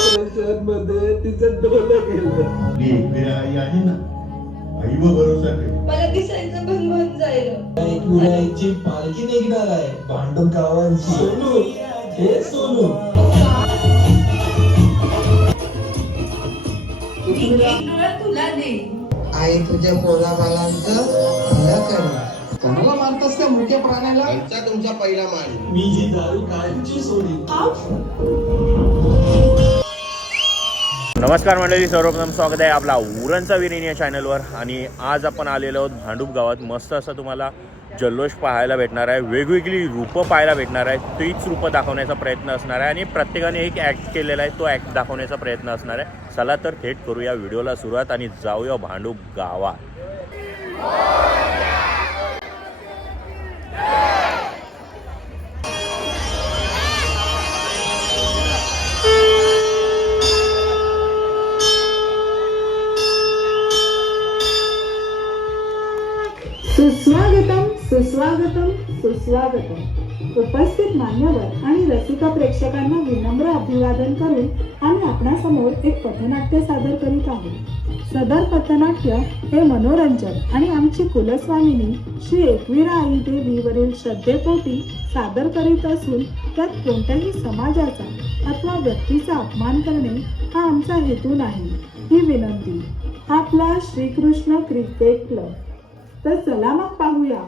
Operation मध्ये तिचं डोलं गेलं. एकविरा आई आहे ना, आईवर भरोसा ठेव. मला दिसायचं बंद जाईल. एकविराईची पालखी निघणार आहे भांडूप गावांची. सोनू, हे सोनू, तुला दे. आई तुझ्या पोराबालांचं भलं करेल. कोणाला मारतास त्या मुख्य प्राण्याला? आमचा तुमचा पहिला मान. मी जी दारू कायमची सोडी. नमस्कार मंडळी, सर्वप्रथम स्वागत आहे आपला उरणचा वीर या चॅनलवर. आणि आज आपण आलेलो आहोत भांडूप गावात. मस्त असं तुम्हाला जल्लोष पाहायला भेटणार आहे, वेगवेगळी रूपं पाहायला भेटणार आहे. तीच रूपं दाखवण्याचा प्रयत्न असणार आहे आणि प्रत्येकाने एक ॲक्ट केलेला आहे, तो ॲक्ट दाखवण्याचा प्रयत्न असणार आहे. चला तर थेट करूया व्हिडिओला सुरुवात आणि जाऊया भांडूप गावात. सुस्वागतम सुस्वागतम सुस्वागतम. उपस्थित मान्यवर आणि रसिक प्रेक्षकांना विनम्र अभिवादन करून आम्ही आपणासमोर एक पथनाट्य सादर करीत आहोत. सदर पथनाट्य हे मनोरंजन आणि आमची कुलस्वामिनी श्री एकविरा आई देवीवरील श्रद्धेपोटी सादर करीत असून त्यात कोणत्याही समाजाचा अथवा व्यक्तीचा अपमान करणे हा आमचा हेतू नाही. ही विनंती. आपला श्रीकृष्ण क्रिकेट क्लब. तर चला मग पाहूया.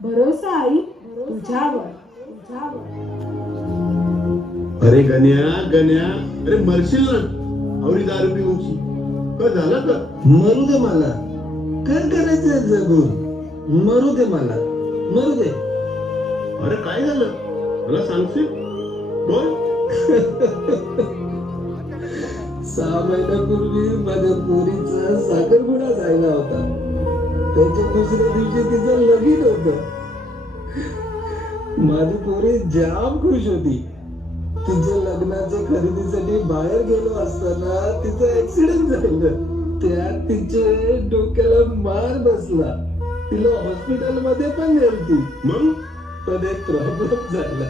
भरोसा आई तुझ्यावर. अरे गण्या, अरे मरशील ना आवडी दारू पिऊची. काय झालं का? मरू दे मला, काय करायचंय जगून. मरू दे मला, मरू दे. अरे काय झालं मला सांगशील? बोल. 6 महिन्यापूर्वी माझ्या पोरीचा साखरपुडा झाला होता. त्याच्या दुसऱ्या दिवशी तिचं लगीन होतं. माझी पोरी जाम खुश होती. तिच्या लग्नाच्या खरेदीसाठी बाहेर गेलो असताना तिचं ऍक्सिडेंट झालं. त्यात तिच्या डोक्याला मार बसला. तिला हॉस्पिटल मध्ये पण नेलती. मग पण एक प्रॉब्लेम झाला.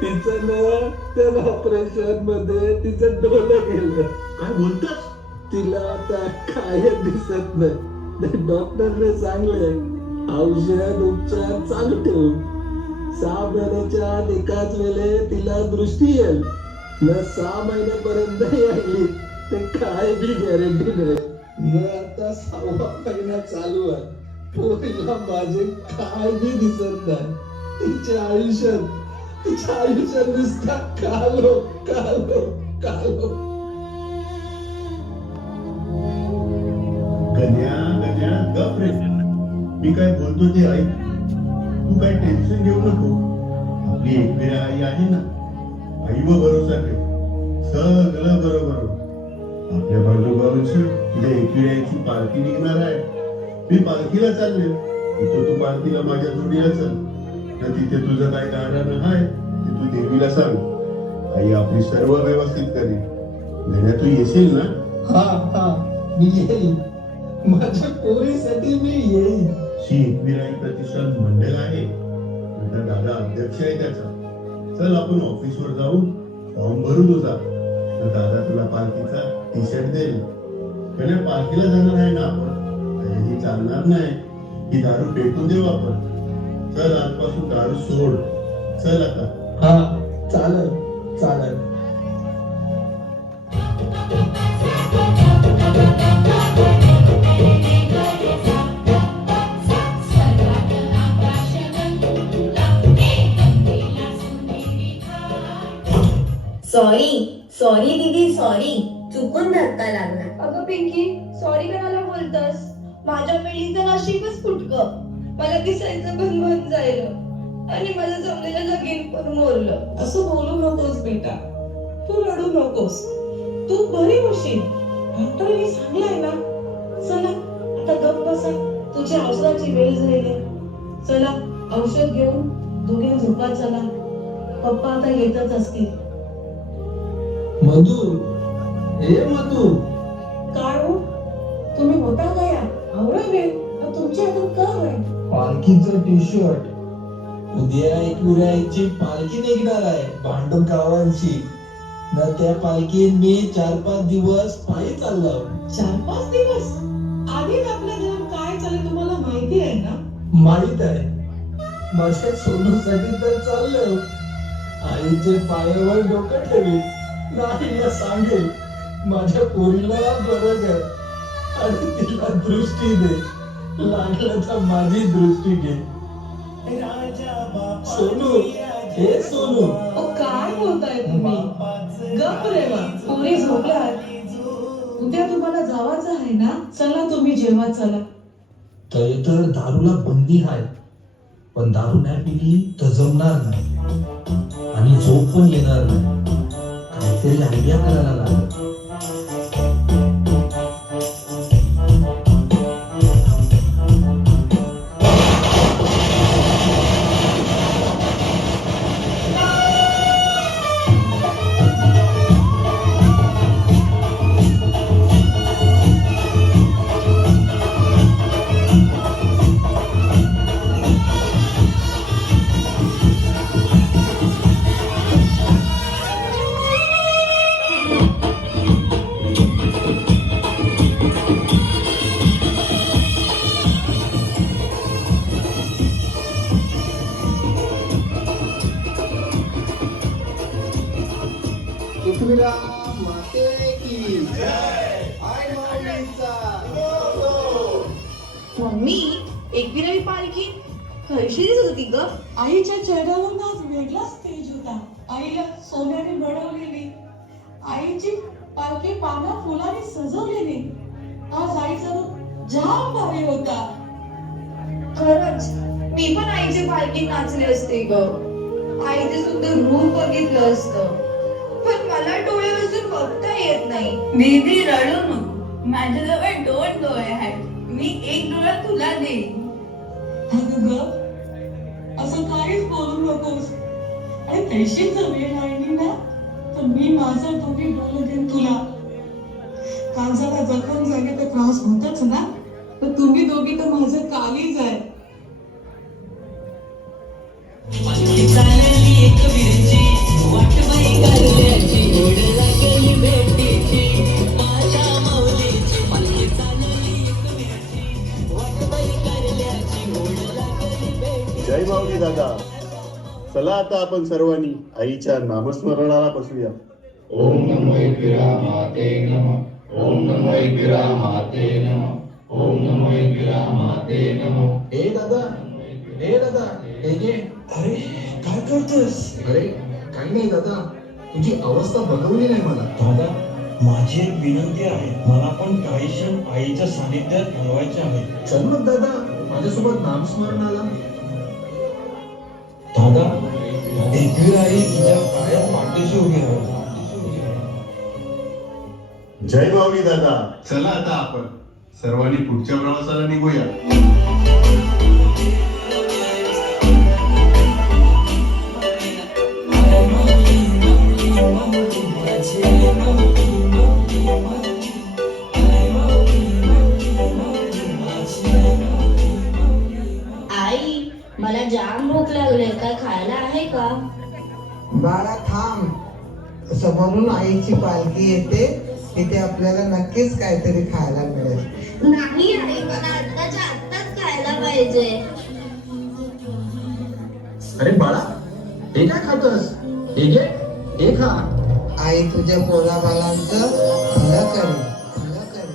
तिचं ना त्या ऑपरेशन मध्ये तिचं डोलं गेलं. काय बोलतोस? तिला आता काय दिसत नाही. डॉक्टरने सांगले औषध उपचार चालू ठेवू. 6 महिन्याच्या आत एकाच वेळे तिला दृष्टी येईल. न 6 महिन्यापर्यंत यायली ते काय बी गॅरंटी नाही. न आता 6वा महिना चालू आहे. पोरीला माझे काय बी दिसत नाही. तिच्या आयुष्यात नुसता कालो कालो कालो. गण्या गप रे. मी काय बोलतो ते ऐक. तू काय टेन्शन घेऊ नको. आपली एकविरा आई आहे ना, आईवर भरोसा ठेव. सगळं बरोबर. आपल्या बाजूबाजूची उद्या एकविराची पालखी निघणार आहे. मी पालखीला चालले. तिथं तू पालखीला माझ्या जोडीला चल. तर तिथे तुझं काय कारण आहे ते तू देवीला सांग. आई आपली सर्व व्यवस्थित करेल. गण्या तू येशील ना? हा मी येईल. माझ्या पोरीसाठी मी येईल. श्री एकविराई प्रतिष्ठान मंडळ आहे. तुझा दादा अध्यक्ष आहे त्याचा. चल आपण ऑफिसवर जाऊन फॉर्म भरू तुझा. तर दादा तुला पालखीचा टी शर्ट देईल. पण पालखीला जाणार आहे ना आपण. हे चालणार नाही ही दारू पेटून देऊ आपण. चल आजपासून दारू सोड. चल आता. हा चालेल. सॉरी दीदी, सॉरी. चुकून धक्का लागला. अगं पिंकी, सॉरी कोणाला बोलतस? माझ्या पिढीचं नशीबच फुटकं. मला दिसायचं बंद जाईल आणि माझं जमलेलं लगीन पण मोरलं. असं बोलू नकोस बेटा. तू रडू नकोस. तू बरी होशील. डॉक्टरांनी सांगलंय ना. चला आता गप बसा. तुझ्या औषधाची वेळ झालेली. चला औषध घेऊन दोघे झोपा. चला पप्पा आता येतच असतील. मधू, हे मधू. काय हो तुम्ही होता गया आवडवे तुमच्या हातात का आहे? पालखीचं टी शर्ट. उद्या एकविराईची पालखी निघणार आहे भांडूप गावांची. ना त्या पालखीत मी 4-5 दिवस पायी चाललो. 4-5 दिवस आधीच आपल्या घरात काय चाललंय तुम्हाला माहिती आहे ना? माहित आहे, माझ्या सोनूसाठी तर चाललं. आईचे पायावर डोकं ठेवी, नाहीला सांगेल माझ्या पोरीला बरं कर आणि तिला दृष्टी दे, लागलं तर माझी दृष्टी घे. सोनू, हे सोनू, काय बोलताय तुम्ही? गप रे वा, पोरी झोपल्यात. उद्या तुम्हाला जावाचं आहे ना? चला तुम्ही जेव्हा चला. तर दारूला बंदी आहे, पण दारू नाही पिली तर जमणार नाही आणि झोप पण येणार नाही. काहीतरी आयडिया करायला लागेल. पृथ्वीराज माते की जय. आई माऊलीचा मम्मी एकविरावी पालखी कशी दिसत होती ग? आईच्या चेहऱ्यावर ना आज वेगळाच तेज होता. आईला सोन्याने बडवलेली, आईची पालखी पाना फुलाने सजवलेली. आज आईचा रूप जाम भारी होता. खरंच मी पण आईच्या पालखीत नाचले असते ग. आईचे सुद्धा रूप बघितलं असतं, पण मला डोळे वाजून बघता येत नाही. दीदी रडू नको, माझ्याजवळ 2 डोळे आहेत. मी एक डोळा तुला देईन. अगं ग, असं काहीच बोलू नकोस. आणि तशी जर वेळ आली ना, तर मी माझं दोन्ही डोळे देईन तुला. काळजाला जखम झाली तर त्रास होतच ना, तर तुम्ही दोघी तर माझं कालीच आहे. जय माऊली दादा. चला आता आपण सर्वांनी आईच्या नामस्मरणाला बसूया. ओम नमो एकविरा माते नमः. ओम नमो एकविरा माते नमः. ओम नमो एकविरा माते नमः. हे दादा, हे घे. अरे काय करतोस? अरे काही नाही दादा, तुझी अवस्था बघवली नाही मला. दादा, माझी एक विनंती आहे. मला पण काही क्षण आईच्या सानिध्यात घालवायचे आहे. चल मग दादा, माझ्यासोबत नामस्मरणाला. दादा, एकवीर आई तुझ्या कायम पाठीशी उभी राहा. जय माऊली दादा. चला आता आपण सर्वांनी पुढच्या प्रवासाला निघूया. आई, मला जाम भूक लागले, काय खायला आहे का? बाळा थांब, समोरून आईची पालखी येते, तिथे आपल्याला नक्कीच काहीतरी खायला मिळेल. नाही आई, मला आत्ताच्या आत्ताच खायला पाहिजे. अरे बाळा, हे काय खातोस? हे घे, हे खा. आई तुझ्या पोराबालांचं भलं करेल, भलं करेल.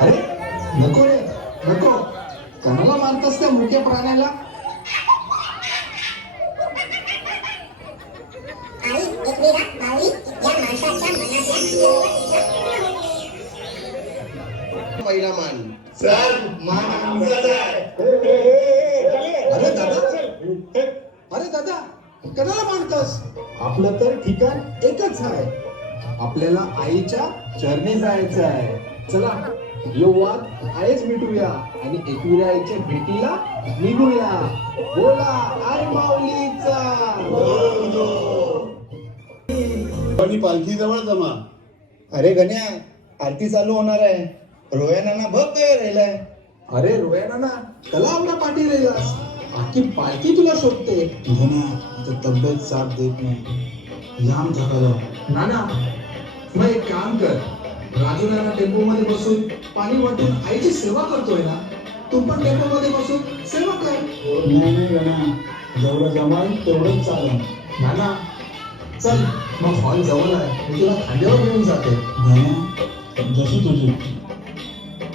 अरे नको रे, नको. कणाला मारतोस त्या मुक्या प्राण्याला? पहिला मान. सर, मान आमचाच आहे. अरे दादा, कशाला मानतस? आपलं तर ठिकाण एकच आहे. आपल्याला आईच्या चरणी जायचं आहे. चला योवात आईच भेटूया आणि एकविरा आईच्या भेटीला निघूया. बोला आई माऊलीचा. आणि पालखी जवळ जमा. अरे गण्या, आरती चालू होणार आहे. रोयाना बघ काय राहिलाय. अरे रोयाना कला आपला पाठी राहिलास. आखी पालखी तुला शोधते. गण्या तब्येत साथ देत नाही. जाम थकलो. नाना मग एक काम कर. राजू नाना टेम्पो मध्ये बसून पाणी वाटून आईची सेवा करतोय ना. तू पण टेम्पो मध्ये बसून सेवा कर. नाही गण्या, जेवढं जमाल तेवढंच चालेल. नाना चल मग हॉल जवळ आहे. मी तुला खांद्यावर घेऊन जाते. गण्या, जशी तुझी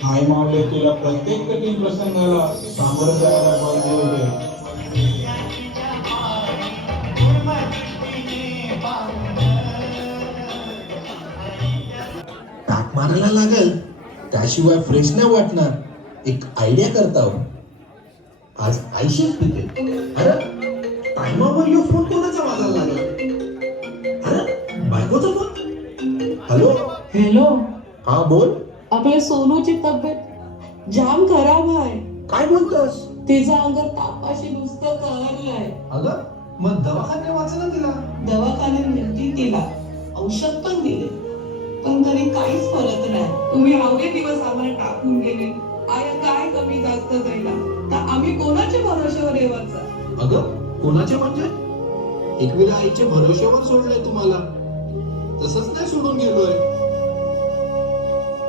आई मावले तुला प्रत्येक कठीण प्रसंगाला सामोरं जायला पाहिजे होते. टाक मारायला लागल, त्याशिवाय फ्रेश नाही वाटणार. एक आयडिया करता हो. आज आईशीच पिते. अरे टायमावर यो फोन कोणाचा वाजायला लागला? अरे बायकोचा फोन. हॅलो. हॅलो, हा बोल. आपल्या सोनूची तब्येत जाम खराब आहे. काय बोलतोस? तिचा अंग तापाशी नुसतं कहरलंय. अगं मग दवाखान्यात वाचा ना तिला. दवाखान्यात नेली तिला, औषध पण दिले, पण तरी काहीच फरक नाही. तुम्ही एवढे दिवस आम्हाला टाकून गेले. आया काय कमी जास्त जायला, तर आम्ही कोणाच्या भरोश्यावर येवायचं? अगं कोणाचे म्हणजे? एकविरा आईच्या भरोश्यावर सोडलंय तुम्हाला. तसंच नाही सोडून गेलोय.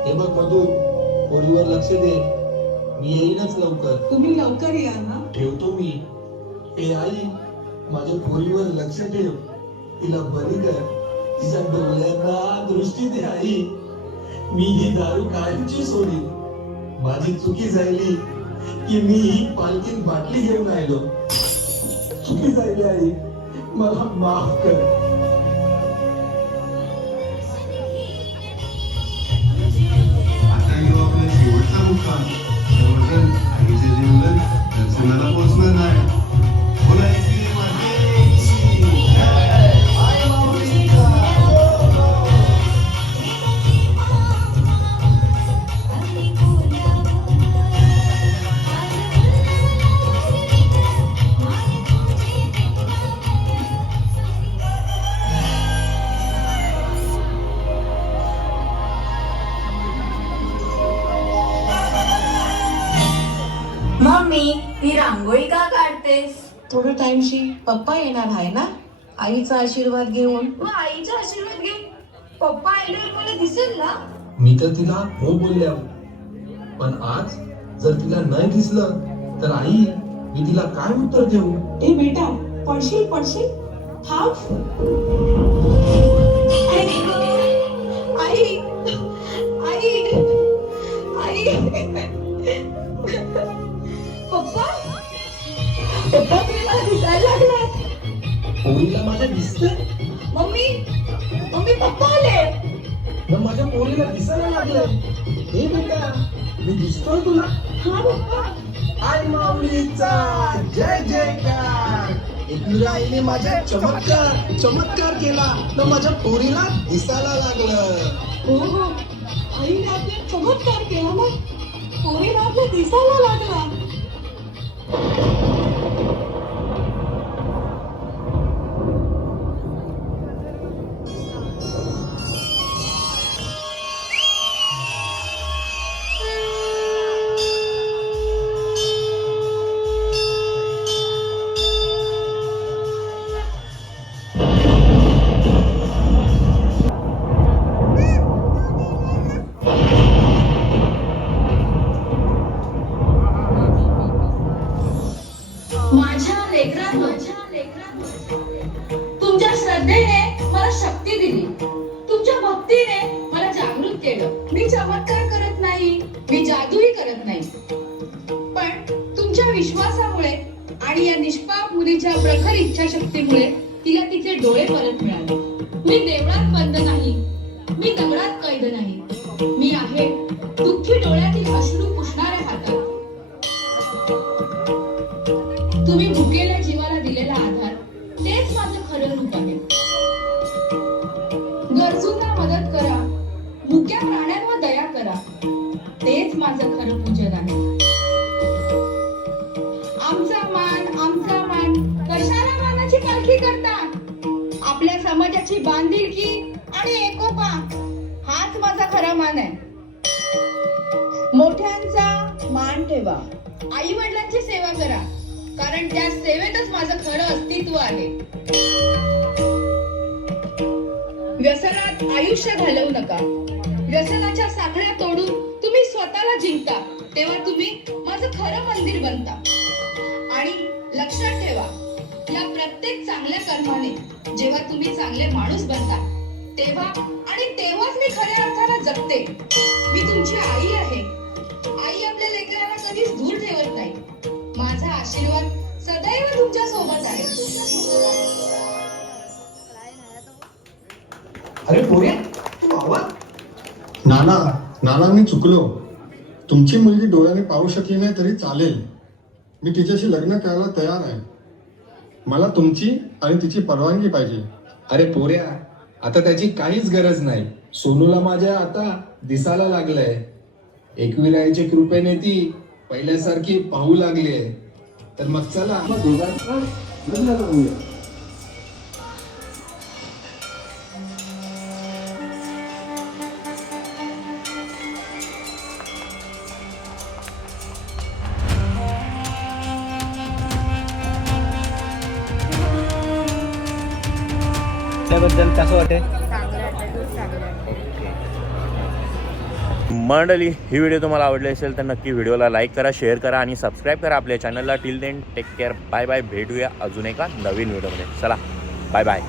हे बघ मधू, पोरीवर लक्ष दे. मी येईनच लवकर. तुम्ही लवकर या ना. ठेवतो मी. ए आई, माझ्या पोरीवर लक्ष ठेव. तिला बरी कर. तिच्या डोळ्यांना दृष्टी दे आई. मी ही दारू कायमची सोडीन. माझी चुकी झाली की मी ही पालखीत बाटली घेऊन आलो. चुकी झाली आई, मला माफ कर. आता येऊ आपला शेवटचा मुक्काम. सर्वजण आईचे जीवन दर्शनाला पोहोचणार नाही. बोला एकविरा मातेची जय. आई माऊलीचा. मम्मी ही रांगोळी का काढतेस? थोडं टाइमशी पप्पा येणार आहे ना, आईचा आशीर्वाद घेऊन. मग आईचा आशीर्वाद घे. पप्पा आल्यावर मला दिसेल ना. मी तर तिला हो बोलल्या, पण आज जर तिला नाही दिसलं तर आई, मी तिला काय उत्तर देऊ? ए बेटा, पडशील पडशील, थांब. आई आई आई आई. पप्पा पप्पा तुम्ही मला दिसायला लागलात. पोरीला माझ्या दिसतंय. मम्मी मम्मी पप्पा आले. मग माझ्या पोरीला दिसायला लागलंय. हे बेटा, मी दिसतोय तुला. हा पप्पा. आई माऊलीचा जय जयकार. एकविरा आईने माझ्या चमत्कार केला तर माझ्या पोरीला दिसायला लागलं. हो हो, आईने आपला चमत्कार केला ना, पोरीला आपल्या दिसायला लागला. माझ्या लेकरांनो, तुमच्या श्रद्धेने मला शक्ती दिली. तुमच्या भक्तीने मला जागृत केलं. मी चमत्कार करत नाही, मी जादूही करत नाही, पण तुमच्या विश्वासामुळे आणि या निष्पाप मुलीच्या प्रखर इच्छाशक्तीमुळे तिला तिचे डोळे परत मिळाले. मी देवळात बंद नाही, मी दगडात कैद नाही. मी आहे दुःखी डोळ्यातील अश्रू पुसणाऱ्या हातात. तुम्ही भुकेल्या जीवाला दिलेला आधार, तेच तेच माझं खरं रूप आहे. गरजूंना मदत करा, मुक्या प्राण्यांवर दया करा, तेच माझं खरं पूजन आहे. आमचा मान कशाला मानाची पालखी करता? आपल्या समाजाची बांधिलकी आणि एकोपा हाच माझा खरा मान आहे. मोठ्यांचा मान ठेवा, आई वडिलांची सेवा करा, कारण त्या सेवेतच माझं खरं अस्तित्व आहे. व्यसनात आयुष्य घालवू नका. व्यसनाच्या साखळ्या तोडून तुम्ही स्वतःला जिंकता, तेव्हा तुम्ही माझं खरं मंदिर बनता. आणि लक्षात ठेवा, या प्रत्येक चांगल्या कर्माने जेव्हा तुम्ही चांगले माणूस बनता, तेव्हा आणि तेव्हाच मी खऱ्या अर्थाने जगते. मी तुमची आई आहे. आई आपल्या लेकरांना कधीच दूर ठेवत नाही. माझा आशीर्वाद सदैव तुमच्या सोबत आहे. अरे पोरे, तू बाबा. नाना मी चुकलो. तुमची मुलगी डोळ्याने पाहू शकली नाही तरी चालेल. मी तिच्याशी लग्न करायला तयार आहे. मला तुमची आणि तिची परवानगी पाहिजे. अरे पोऱ्या, आता त्याची काहीच गरज नाही. सोनूला माझ्या आता दिसायला लागलंय. एकविरायच्या कृपेने ती पहिल्यासारखी पाहू लागली आहे. तर मग चला लग्न करूया. त्याबद्दल कसं वाटते? मंडळी, ही व्हिडिओ तुम्हाला आवडली असेल तर नक्की व्हिडिओला लाईक करा, शेअर करा आणि सबस्क्राईब करा आपल्या चॅनलला. Till then take care, bye bye. भेटूया अजून एका नवीन व्हिडिओमध्ये. चला, बाय बाय.